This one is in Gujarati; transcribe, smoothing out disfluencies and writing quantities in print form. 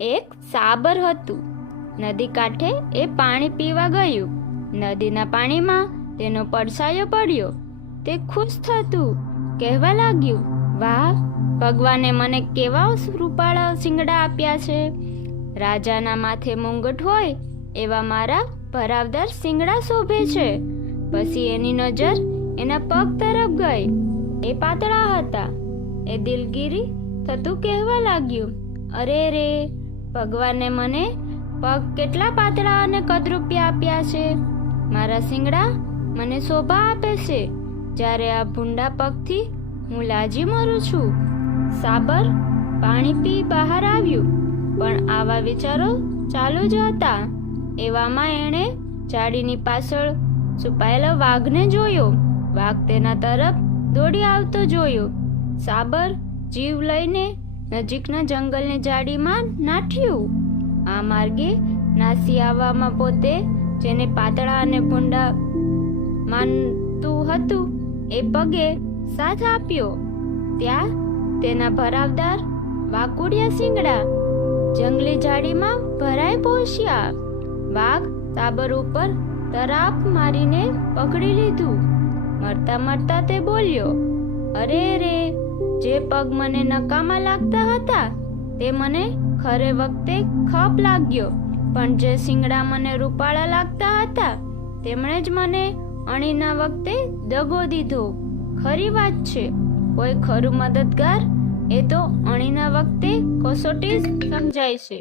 એક સાબર હતું. નદી કાંઠે એ પાણી પીવા ગયું. નદીના પાણીમાં તેનો પડછાયો પડ્યો. તે ખુશ થતું કહેવા લાગ્યું, વાહ, ભગવાને મને કેવા રૂપાળા શિંગડા આપ્યા છે. રાજાના માથે મુંગટ હોય એવા મારા ભરાવદાર શિંગડા શોભે છે. પછી એની નજર એના પગ તરફ ગઈ. એ પાતળા હતા. એ દિલગીરી થતું કહેવા લાગ્યું, અરે રે, ભગવાને મને પગ કેટલા પાતળા અને કદરૂપિયા આપ્યા છે. મારા શિંગડા મને શોભા આપે છે, જ્યારે આ ભૂંડા પગથી હું લાજી મરું છું. સાબર પાણી પી બહાર આવ્યું, પણ આવા વિચારો ચાલુ જ હતા. એવામાં એણે ઝાડીની પાછળ છુપાયેલો વાઘને જોયો. વાઘ તેના તરફ દોડી આવતો જોયો. સાબર જીવ લઈને નજીકના જંગલની ઝાડીમાં નાઠ્યું. આ માર્ગે નાસી આવવામાં પોતે જેને પાતળા અને ભૂંડા માનતું હતું એ પગે સાથ આપ્યો. ત્યાં તેના ભરાવદાર વાકુડિયા શિંગડા જંગલી ઝાડીમાં ભરાઈ પહોંચ્યા. વાઘ સાબર ઉપર તરાપ મારીને પકડી લીધું. મરતા મરતા તે બોલ્યો, અરે રે, જે પગ મને નકામા લાગતા હતા તે મને ખરે વખતે ખપ લાગ્યો, પણ જે શિંગડા મને રૂપાળા લાગતા હતા તેમણે જ મને અણીના વખતે દગો દીધો. ખરી વાત છે, કોઈ ખરું મદદગાર એ તો અણીના વખતે કસોટી જ સમજાય છે.